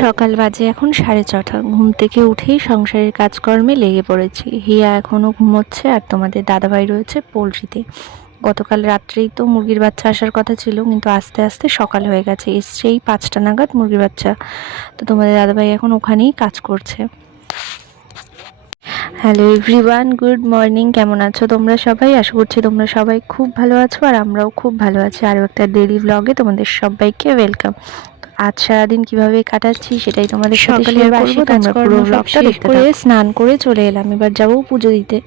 সকাল বাজে এখন 6:30। ঘুম থেকে উঠেই সংসারের কাজকর্মে লেগে পড়েছি। হিয়া এখনও ঘুমোচ্ছে আর তোমাদের দাদাভাই রয়েছে পোলট্রিতে। গতকাল রাত্রেই তো মুরগির বাচ্চা আসার কথা ছিল, কিন্তু আস্তে আস্তে সকাল হয়ে গেছে, এসছেই 5টা নাগাদ মুরগির বাচ্চা। তো তোমাদের দাদাভাই এখন ওখানেই কাজ করছে। Hello everyone, good morning. কেমন আছো তোমরা সবাই? আশা করছি তোমরা সবাই খুব ভালো আছো, আর আমরাও খুব ভালো আছি। আরও একটা ডেইলি ব্লগে তোমাদের সবাইকে ওয়েলকাম। আজ সারাদিন কিভাবে কাটাচ্ছি সেটাই তোমাদের সাথে শেয়ার করবো। তোমরা পুরো ব্লগটা দেখতে থাকো। স্নান করে চলে এলাম, এবার যাবো পুজো দিতে।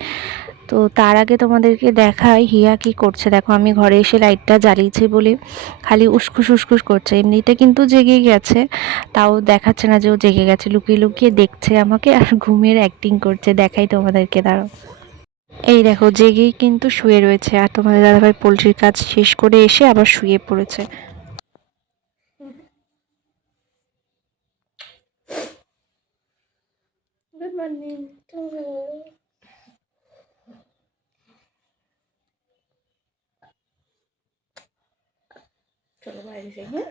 তো তার আগে তোমাদেরকে দেখাই হিয়া কি করছে। দেখো, আমি ঘরে এসে লাইটটা জ্বালিয়েছি বলে খালি উসখুস উসখুস করছে। এমনিতে কিন্তু জেগে গেছে, তাও দেখাচ্ছে না যে ও জেগে গেছে। লুকিয়ে লুকিয়ে দেখছে আমাকে আর ঘুমের অ্যাক্টিং করছে। দেখাই তোমাদেরকে, দাঁড়াও। এই দেখো, জেগেই কিন্তু শুয়ে রয়েছে। আর তোমাদের দাদাভাই পোলট্রির কাজ শেষ করে এসে আবার শুয়ে পড়েছে। Good morning. চলো বাইরে যাই। হ্যাঁ,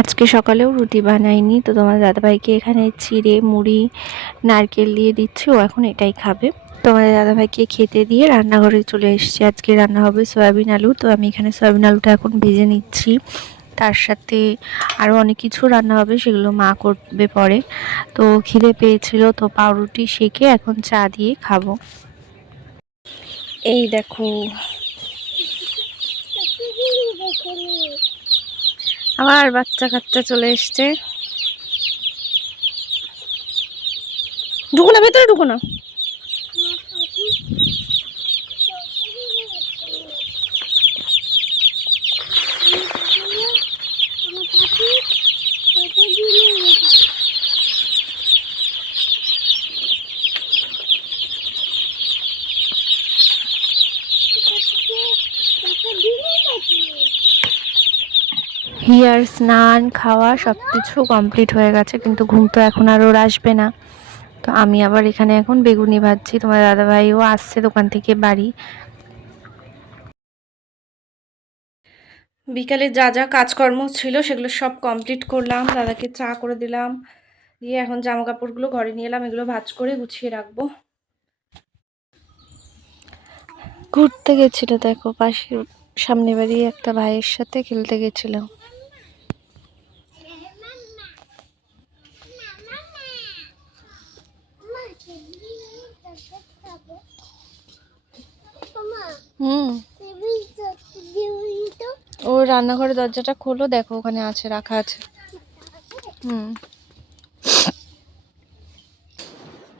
আজকে সকালেও রুটি বানাইনি, তো তোমার দাদাভাইকে এখানে চিড়ে মুড়ি নারকেল দিয়ে দিচ্ছি, ও এখন এটাই খাবে। তোমাদের দাদাভাইকে খেতে দিয়ে রান্নাঘরে চলে এসেছি। আজকে রান্না হবে সয়াবিন আলু, তো আমি এখানে সয়াবিন আলুটা এখন ভেজে নিচ্ছি। তার সাথে আরও অনেক কিছু রান্না হবে, সেগুলো মা করবে পরে। তো খিদে পেয়েছিল, তো পাউরুটি সেঁকে এখন চা দিয়ে খাবো। এই দেখো, আবার বাচ্চা কাচ্চা চলে এসছে। ঢুকো না, ভেতরে ঢুকো না। হিয়ার স্নান খাওয়া সব কিছু কমপ্লিট হয়ে গেছে, কিন্তু ঘুম তো এখন আর ওর আসবে না। তো আমি আবার এখানে এখন বেগুনি ভাজছি। তোমার দাদাভাইও আসছে দোকান থেকে বাড়ি। বিকালে যা যা কাজকর্ম ছিল সেগুলো সব কমপ্লিট করলাম, দাদাকে চা করে দিলাম, দিয়ে এখন জামা কাপড়গুলো ঘরে নিয়ে এলাম, এগুলো ভাঁজ করে গুছিয়ে রাখবো। ঘুরতে গেছিল, দেখো পাশের সামনে বাড়ি একটা ভাইয়ের সাথে খেলতে গেছিল। হুম, ও রান্নাঘরের দরজাটা খোলো, দেখো ওখানে আছে, রাখা আছে। হুম,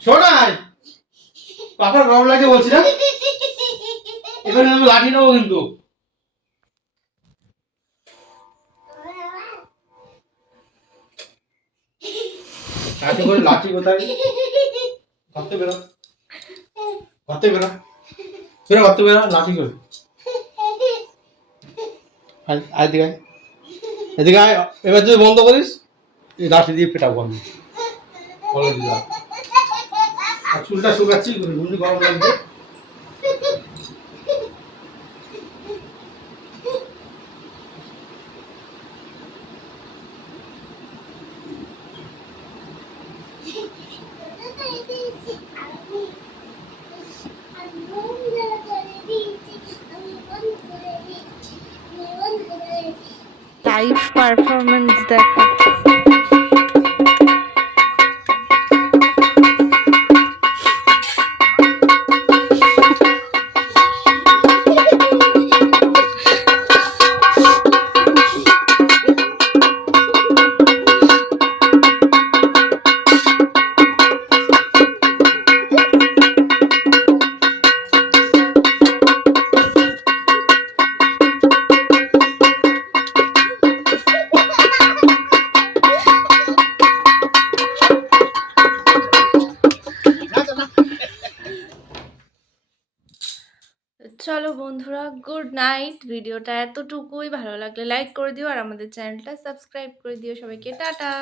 শোনাই পাপার গরম লাগে বলছি না, এখানে আমি লাঠি নেবো কিন্তু। লাঠি করে, লাঠি কোথায়? করতে বেরো, করতে বেরো, বেরো, করতে বেরো, লাঠি করে। এদিকে এদিকে আয়, এবার যদি বন্ধ করিস এই লাঠি দিয়ে পেটাবো আমি, বলে দিলাম। আর চুলটা শুকাচ্ছি, ঘুমনি গরম লাগছে। লাইভ পারফরমেন্স দেখো। চলো বন্ধুরা, গুড নাইট। ভিডিওটা এতটুকুই, ভালো লাগলে লাইক করে দিও আর আমাদের চ্যানেলটা সাবস্ক্রাইব করে দিও। সবাইকে টাটা।